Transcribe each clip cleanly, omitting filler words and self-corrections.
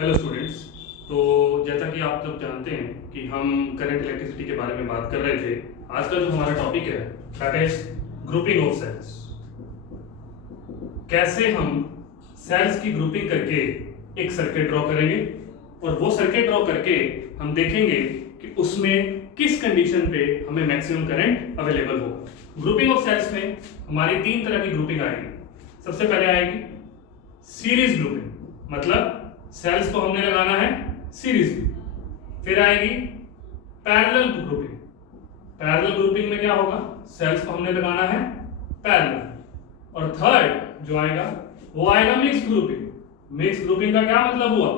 Hello students. तो जैसा कि आप सब जानते हैं कि हम करंट इलेक्ट्रिसिटी के बारे में बात कर रहे थे। आज का जो हमारा टॉपिक है that is grouping of cells. कैसे हम सेल्स की ग्रुपिंग करके एक सर्किट ड्रॉ करेंगे और वो सर्किट ड्रॉ करके हम देखेंगे कि उसमें किस कंडीशन पे हमें मैक्सिमम करंट अवेलेबल होगा। ग्रुपिंग ऑफ सेल्स में हमारी तीन तरह की ग्रुपिंग आएगी। सबसे पहले आएगी सीरीज ग्रुपिंग, मतलब सेल्स को हमने लगाना है सीरीज में। फिर आएगी पैरेलल ग्रुपिंग। पैरेलल ग्रुपिंग में क्या होगा, सेल्स को हमने लगाना है पैरेलल। और थर्ड जो आएगा वो आएगा मिक्स ग्रुपिंग। मिक्स ग्रुपिंग का क्या मतलब हुआ,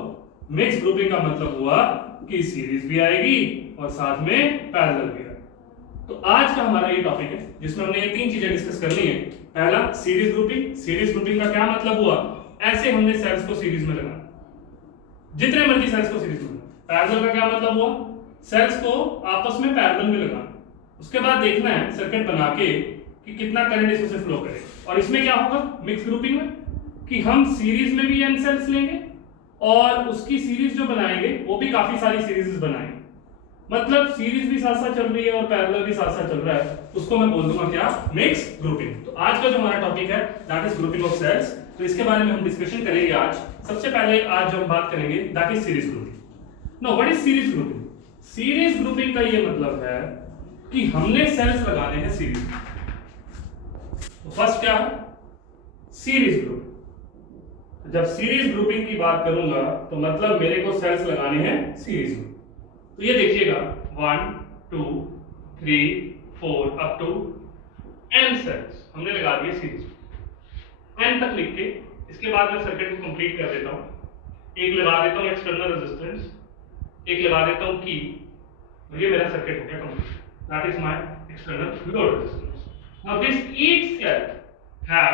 मिक्स ग्रुपिंग का मतलब हुआ कि सीरीज भी आएगी और साथ में पैरेलल भी आएगी। तो आज का हमारा ये टॉपिक है जिसमें हमने ये तीन चीजें डिस्कस करनी है। पहला सीरीज ग्रुपिंग। सीरीज ग्रुपिंग का क्या मतलब हुआ, ऐसे हमने सेल्स को सीरीज में लगाना, जितने मर्जी सेल्स को सीरीज में। पैरेलल का क्या मतलब हुआ, सेल्स को आपस में पैरेलल में लगाना। उसके बाद देखना है सर्किट बना के कि कितना करंट इसमें से फ्लो करे। और इसमें क्या होगा मिक्स ग्रुपिंग में कि हम सीरीज में भी n सेल्स लेंगे और उसकी सीरीज जो बनाएंगे वो भी काफी सारी सीरीज बनाएंगे। मतलब सीरीज भी साथ साथ चल रही है और पैरेलल भी साथ साथ चल रहा है, उसको मैं बोल दूंगा क्या, मिक्स ग्रुपिंग। तो आज का जो हमारा टॉपिक है that is grouping of cells. तो इसके बारे में हम डिस्कशन करेंगे आज। सबसे पहले आज जो हम बात करेंगे that is series grouping. Now what is series grouping. Series grouping का ये मतलब है कि हमने सेल्स लगाने हैं सीरीज में। तो फर्स्ट क्या है, सीरीज ग्रुपिंग। जब सीरीज ग्रुपिंग की बात करूंगा तो मतलब मेरे को सेल्स लगाने हैं सीरीज में। तो ये देखिएगा 1 2 3 4 अप टू n सेल्स हमने लगा दिए सीरीज में, n तक लिख के। इसके बाद मैं सर्किट को कंप्लीट कर देता हूं। एक लगा देता हूं एक्सटर्नल रेजिस्टेंस, एक लगा देता हूं की। ये मेरा सर्किट हो गया complete, that is my external load resistance. Now this each cell have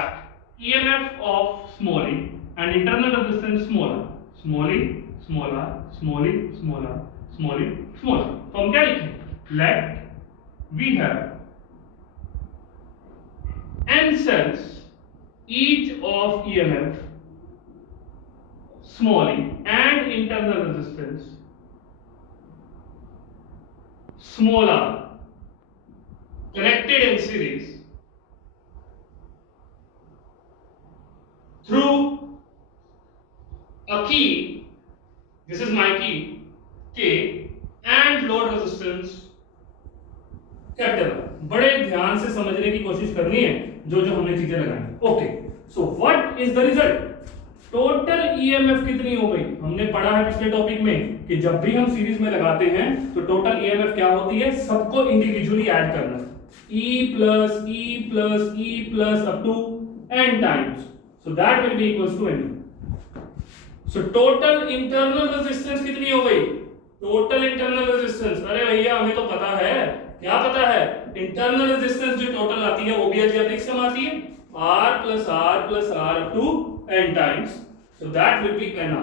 EMF of small e and internal resistance small r, small e, small r, small e, small r, small e, small r। तो हम क्या लिखेंगे, let we have n cells each of EMF small e and internal resistance small r connected in series through a key, this is my key K, and load resistance capital. बड़े ध्यान से समझने की कोशिश करनी है जो जो हमने चीजें लगाई। Okay, so what is the result, total EMF कितनी हो गई। हमने पढ़ा है पिछले टॉपिक में कि जब भी हम सीरीज में लगाते हैं तो टोटल ईएमएफ क्या होती है, सबको इंडिविजुअली ऐड करना, E plus E plus E plus up to n times. So that will be equals to n. So total internal resistance कितनी हो गई, total internal resistance। अरे भैया हमें तो पता है, क्या पता है, internal resistance जो total आती है वो भी algebraic sum आती है, R plus R up to n times। So that will be nr।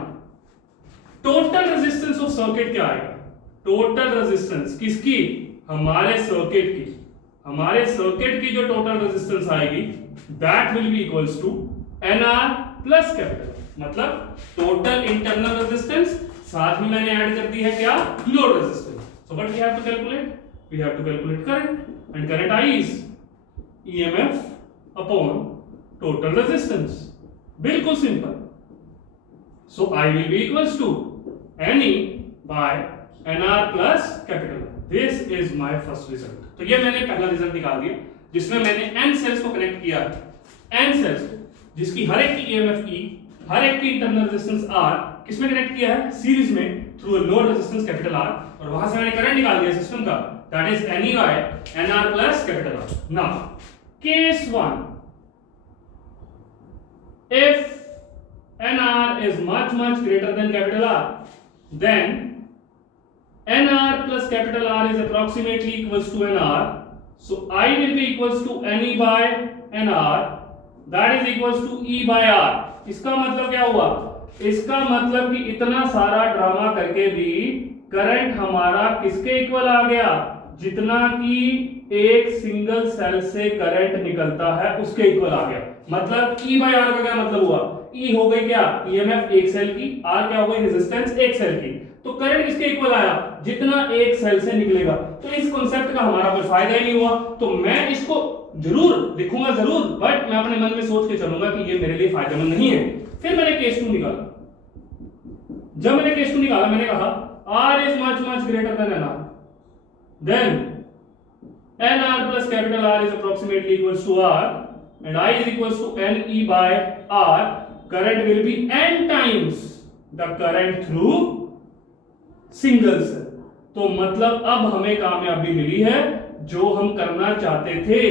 total resistance of circuit क्या आएगा, total resistance किसकी, हमारे सर्किट की, हमारे सर्किट की जो total resistance आएगी that will be equals to NR plus capital, मतलब टोटल इंटरनल रेजिस्टेंस साथ में मैंने ऐड कर दी है क्या, load resistance. So what we have to calculate, we have to calculate current and current I is EMF upon total resistance. बिल्कुल simple. So I will be equals to NE by NR plus capital. This is my first result. तो ये मैंने पहला result निकाल दिया जिसमें मैंने n sales को कनेक्ट किया, n सेल्स जिसकी हर एक की EMF E, हर एक की इंटरनल रेजिस्टेंस R किसमें कनेक्ट किया है, सीरीज में, through a load resistance capital R। और वहां से मैंने करंट निकाल दिया सिस्टम का, that is NE by NR plus capital R। Now case 1, if NR is much greater than capital R, then NR plus capital R is approximately equals to NR, so I will be equals to NE by NR, that is equals to E by R। इसका मतलब क्या हुआ, इसका मतलब कि इतना सारा drama करके भी करंट हमारा किसके इक्वल आ गया, जितना कि एक सिंगल सेल से करंट निकलता है उसके इक्वल आ गया। मतलब E by R का क्या मतलब हुआ, E हो गई क्या EMF एक सेल की, R क्या हो गई रेजिस्टेंस एक सेल की। तो करंट किसके इक्वल आया, जितना एक सेल से निकलेगा। तो इस कॉन्सेप्ट का हमारा कोई फायदा ही नहीं हुआ। तो मैं इसको जरूर लिखूंगा जरूर, बट मैं अपने मन में सोच के चलूंगा कि ये मेरे लिए फायदेमंद नहीं है। फिर मैंने केस 2 निकाला। जब मैंने केस 2 निकाला, मैंने कहा R is much greater than NR, then NR plus capital R is approximately equals to R and I is equals to NE by R. Current will be N times the current through single cell. तो मतलब अब हमें कामयाबी मिली है जो हम करना चाहते थे।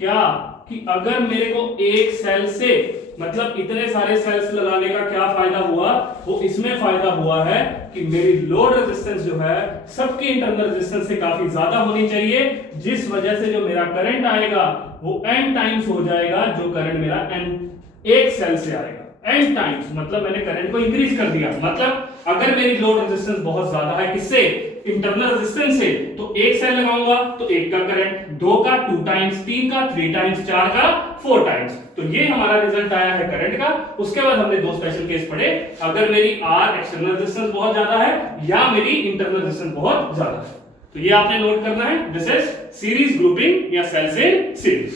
क्या कि अगर मेरे को एक सेल से मतलब इतने सारे सेल्स लगाने का क्या फायदा हुआ, वो इसमें फायदा हुआ है कि मेरी लोड रेजिस्टेंस जो है सबकी इंटरनल रेजिस्टेंस से काफी ज्यादा होनी चाहिए, जिस वजह से जो मेरा करंट आएगा वो n टाइम्स हो जाएगा जो करंट मेरा n एक सेल से आएगा। n टाइम्स मतलब मैंने करंट को इंक्रीज कर दिया। मतलब अगर मेरी लोड रेजिस्टेंस बहुत ज्यादा है किससे, इंटरनल रेजिस्टेंस से, तो एक सेल लगाऊंगा तो एक का करंट, दो का 2 टाइम्स, तीन का 3 टाइम्स, चार का 4 टाइम्स। तो ये हमारा रिजल्ट आया है करंट का। उसके बाद हमने दो स्पेशल केस पढ़े, अगर मेरी R एक्सटर्नल रेजिस्टेंस बहुत ज्यादा है या मेरी इंटरनल रेजिस्टेंस बहुत ज्यादा है। तो ये आपने नोट करना है, दिस इज सीरीज ग्रुपिंग या सेल्स इन सीरीज।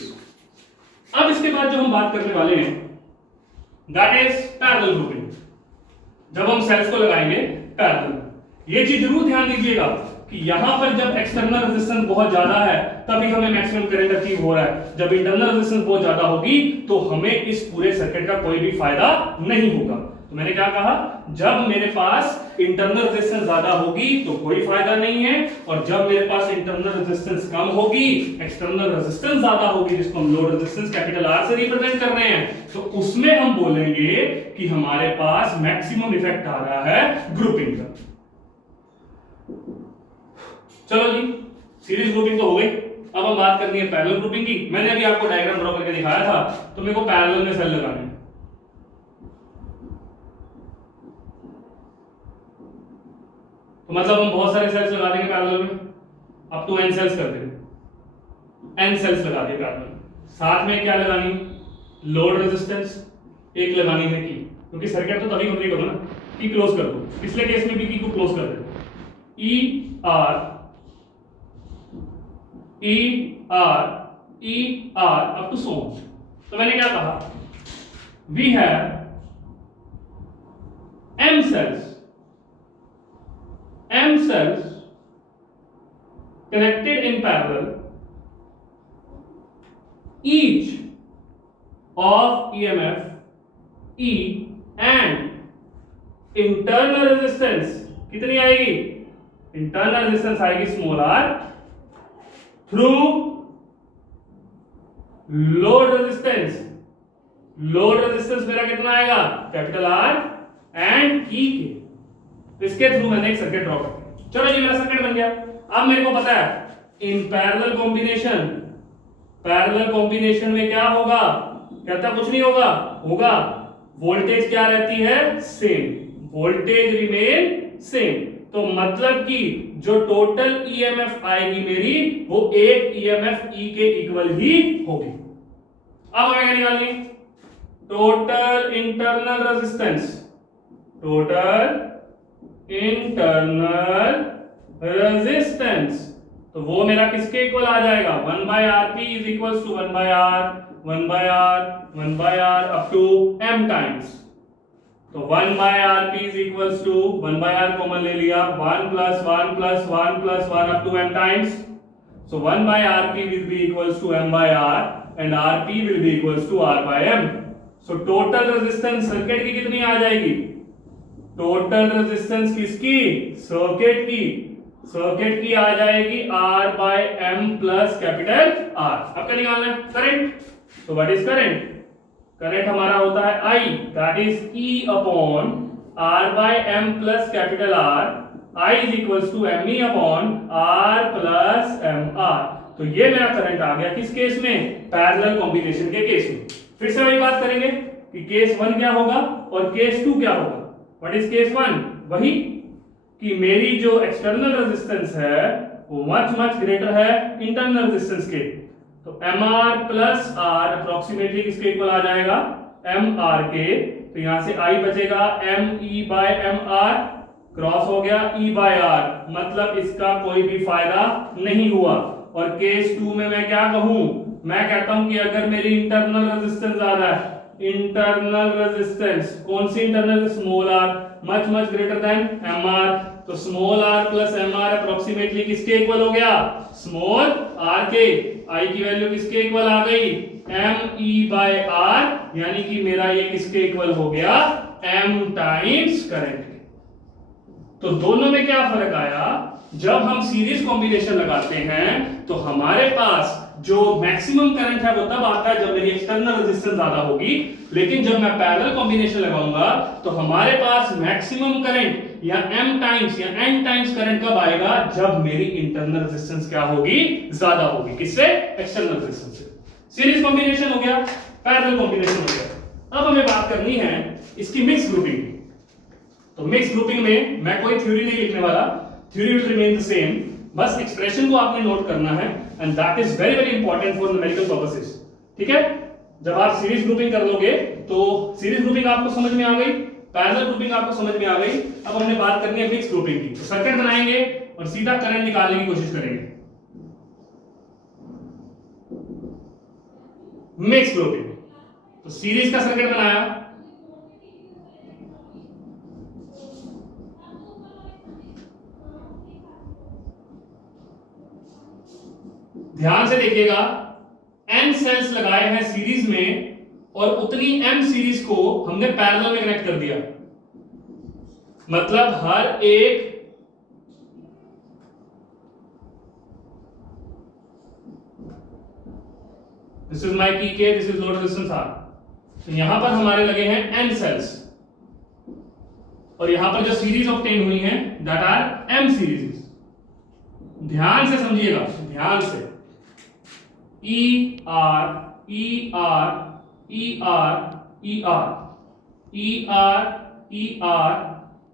अब इसके बाद जो हम बात करने वाले हैं दैट इज पैरेलल ग्रुपिंग। जब हम सेल्स को लगाएंगे पैरेलल, ये चीज जरूर ध्यान दीजिएगा कि यहां पर जब एक्सटर्नल रेजिस्टेंस बहुत ज्यादा है तभी हमें मैक्सिमम करंट अचीव हो रहा है। जब इंटरनल रेजिस्टेंस बहुत ज्यादा होगी तो हमें इस पूरे सर्किट का कोई भी फायदा नहीं होगा। तो मैंने क्या कहा, जब मेरे पास इंटरनल रेजिस्टेंस ज्यादा होगी तो कोई फायदा नहीं है, और जब मेरे पास इंटरनल रेजिस्टेंस कम होगी, एक्सटर्नल रेजिस्टेंस ज्यादा होगी, जिसको हम लोड रेजिस्टेंस कैपिटल R से रिप्रेजेंट कर रहे हैं, तो उसमें हम बोलेंगे कि हमारे पास मैक्सिमम इफेक्ट आ रहा है ग्रुपिंग का। चलो जी, सीरीज ग्रुपिंग तो हो गई। अब हम बात करनी है पैरेलल ग्रुपिंग की। मैंने अभी आपको डायग्राम ड्रॉ करके दिखाया था, तो मेरे को पैरेलल में सेल लगाने हैं। तो मतलब हम बहुत सारे सेल्स लगा देंगे पैरेलल में, अप टू n सेल्स कर देंगे, n सेल्स लगा दिए पैरेलल में। साथ में क्या लगानी, लोड रेजिस्टेंस एक लगानी है की, क्योंकि सर्किट तो तभी कंप्लीट होगा ना। की क्लोज कर दो, पिछले केस में भी की को क्लोज कर दो। E R up to so on। तो मैंने क्या कहा, we have m cells connected in parallel, each of EMF E and internal resistance कितनी आएगी, इंटरनल रेजिस्टेंस आएगी small r through load resistance. Load resistance मेरा कितना आएगा, कैपिटल R एंड E के, इसके थ्रू मैंने एक सर्किट ड्रॉ कर। चलो जी, मेरा सर्किट बन गया। अब मेरे को पता है in parallel combination, parallel combination में क्या होगा, कहता कुछ नहीं होगा, होगा वोल्टेज क्या रहती है, सेम, वोल्टेज रिमेन सेम। तो मतलब कि जो टोटल ईएमएफ आएगी मेरी वो एक ईएमएफ ई के इक्वल ही होगी। अब हमें क्या निकालनी, total internal resistance, total internal resistance, तो वो मेरा किसके इक्वल आ जाएगा, 1/Rp is equals to 1/R 1/R 1/R up to m times. तो 1/Rp is equals to 1/R common ले लिया, 1 plus 1 plus 1 plus 1 up to m times. So 1/Rp will be equals to m/R and Rp will be equals to R by m. So total resistance circuit की कितनी आ जाएगी, total resistance किसकी, circuit की, circuit की आ जाएगी R by m plus capital R। अब क्या निकालना है, करंट। तो व्हाट इज करंट, करंट हमारा होता है I, that is E upon R by m plus capital R। I is equals to me upon R plus mR। तो ये मेरा करंट आ गया किस केस में, पैरेलल कॉम्बिनेशन के केस में। फिर से वही बात करेंगे कि केस 1 क्या होगा और केस 2 क्या होगा। व्हाट इज केस 1, वही कि मेरी जो एक्सटर्नल रेजिस्टेंस है वो मच ग्रेटर है इंटरनल रेजिस्टेंस के। तो mr प्लस r अप्रोक्सीमेटली किसके इक्वल आ जाएगा, mr के। तो यहां से I बचेगा ME/MR, क्रॉस हो गया E/R, मतलब इसका कोई भी फायदा नहीं हुआ। और केस 2 में मैं क्या कहूं, मैं कहता हूं कि अगर मेरी इंटरनल रेजिस्टेंस ज्यादा है, इंटरनल रेजिस्टेंस कौन सी internal, small r, much much greater than mr, तो small r plus mr approximately किसके इक्वल हो गया, स्मॉल r के। I की वैल्यू किसके इक्वल आ गई, ME/R, यानी कि मेरा ये किसके इक्वल हो गया, M टाइम्स करंट के। तो दोनों में क्या फर्क आया, जब हम सीरीज कॉम्बिनेशन लगाते हैं तो हमारे पास जो मैक्सिमम करंट है वो तब आता है जब मेरी एक्सटर्नल रेजिस्टेंस ज्यादा होगी, लेकिन जब मैं पैरेलल कॉम्बिनेशन लगाऊंगा तो हमारे पास मैक्सिमम करंट या m टाइम्स या n टाइम्स करंट कब आएगा, जब मेरी इंटरनल रेजिस्टेंस क्या होगी, ज्यादा होगी। किससे, एक्सटर्नल रेजिस्टेंस से। सीरीज कॉम्बिनेशन हो गया, पैरेलल कॉम्बिनेशन हो गया। अब हमें बात करनी है इसकी मिक्स ग्रुपिंग की। तो मिक्स ग्रुपिंग में मैं कोई थ्योरी नहीं लिखने वाला, theory will remain the same, बस एक्सप्रेशन को आपने नोट करना है, and that is very very important for numerical purposes. ठीक है, जब आप सीरीज ग्रुपिंग कर लोगे तो सीरीज ग्रुपिंग आपको समझ में आ गई, पैरेलल ग्रुपिंग आपको समझ में आ गई। अब हमने बात करनी है मिक्स ग्रुपिंग की। तो सर्किट बनाएंगे और सीधा करंट निकालने की कोशिश करेंगे। मिक्स ग्रुपिंग, तो सीरीज का सर्किट बनाया, ध्यान से देखिएगा, n सेल्स लगाए हैं सीरीज में और उतनी m सीरीज को हमने पैरेलल में कनेक्ट कर दिया। मतलब हर एक दिस इज माई की के, this is load resistance R। तो यहां पर हमारे लगे हैं n सेल्स और यहां पर जो सीरीज ऑब्टेन हुई है दैट आर m सीरीज। ध्यान से समझिएगा, ध्यान से, E R E R E R E R E R E R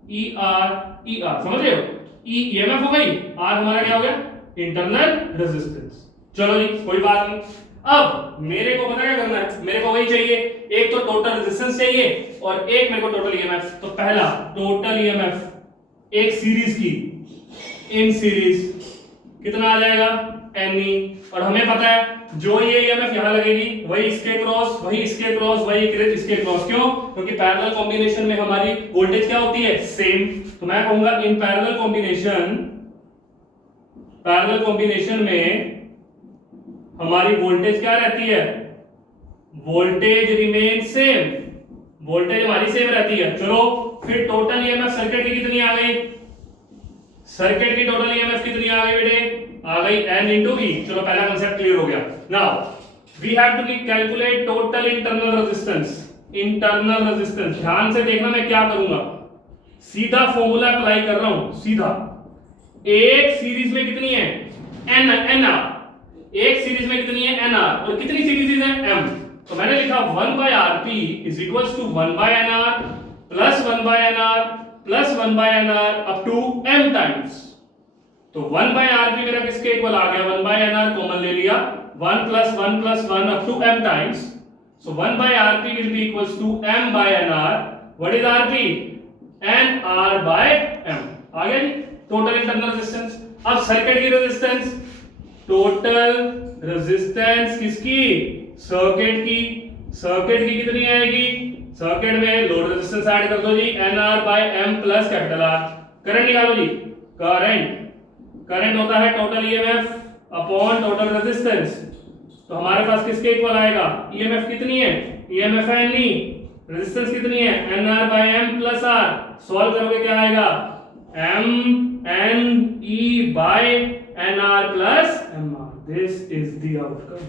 E R E R, समझ रहे हो? E EMF हो गई, R हमारा क्या हो गया, इंटरनल रेजिस्टेंस। चलो जी, कोई बात नहीं। अब मेरे को पता क्या करना है, मेरे को वही चाहिए, एक तो टोटल रेजिस्टेंस चाहिए और एक मेरे को टोटल EMF। तो पहला टोटल EMF एक सीरीज की, इन सीरीज कितना आ जाएगा, NE, और हमें पता है जो ये EMF यहां लगेगी वही इसके क्रॉस, वही इसके क्रॉस, वही इसके क्रॉस। क्यों, क्योंकि पैरेलल कॉम्बिनेशन में हमारी वोल्टेज क्या होती है, सेम। तो मैं कहूंगा इन पैरेलल कॉम्बिनेशन में हमारी वोल्टेज क्या रहती है, वोल्टेज रिमेन सेम, वोल्टेज हमारी सेम रहती है। चलो फिर टोटल EMF सर्किट की कितनी आ गई, सर्किट की टोटल EMF कितनी आ गई बेटे, आ गई N into E। चलो पहला कांसेप्ट क्लियर हो गया। Now we have to calculate total internal resistance. Internal resistance ध्यान से देखना, मैं क्या करूंगा, सीधा फॉर्मूला अप्लाई कर रहा हूं, सीधा। एक सीरीज में कितनी है, NR, एक सीरीज में कितनी है, NR, और कितनी सीरीज है, M। तो मैंने लिखा 1/RP is equals to 1/NR plus 1/NR plus 1/NR up to M times. तो 1/RP मेरा किसके इक्वल आ गया, 1/NR कॉमन ले लिया, 1 plus 1 up to M times. So 1/RP will be equals to M/NR। What is RP, NR/M। आ गया जी total internal resistance. अब सर्किट की रेजिस्टेंस, टोटल रेजिस्टेंस किसकी, सर्किट की, सर्किट की कितनी आएगी, सर्किट में लोड रेजिस्टेंस ऐड कर दो जी, NR/M plus capital R। Current निकालो जी, करंट होता है total EMF upon total resistance. तो हमारे पास किसके इक्वल आएगा, EMF कितनी है, EMF है NE, रेजिस्टेंस कितनी है, NR/M प्लस R। सॉल्व करोगे क्या आएगा, MNE/NR plus MR। This is the outcome.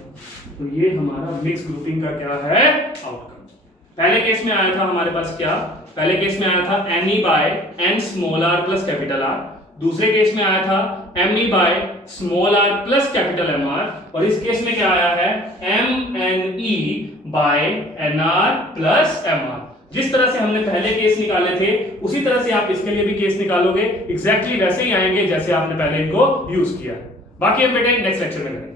तो ये हमारा मिक्स ग्रुपिंग का क्या है, आउटकम। पहले केस में आया था हमारे पास क्या, पहले केस में आया था NE/N small r plus capital R। दूसरे केस में आया था ME/स्मॉल r प्लस कैपिटल MR। और इस केस में क्या आया है, MNE/NR प्लस MR। जिस तरह से हमने पहले केस निकाले थे उसी तरह से आप इसके लिए भी केस निकालोगे, एग्जैक्टली वैसे ही आएंगे जैसे आपने पहले इनको यूज किया। बाकी हम बेटे नेक्स्ट लेक्चर में करेंगे।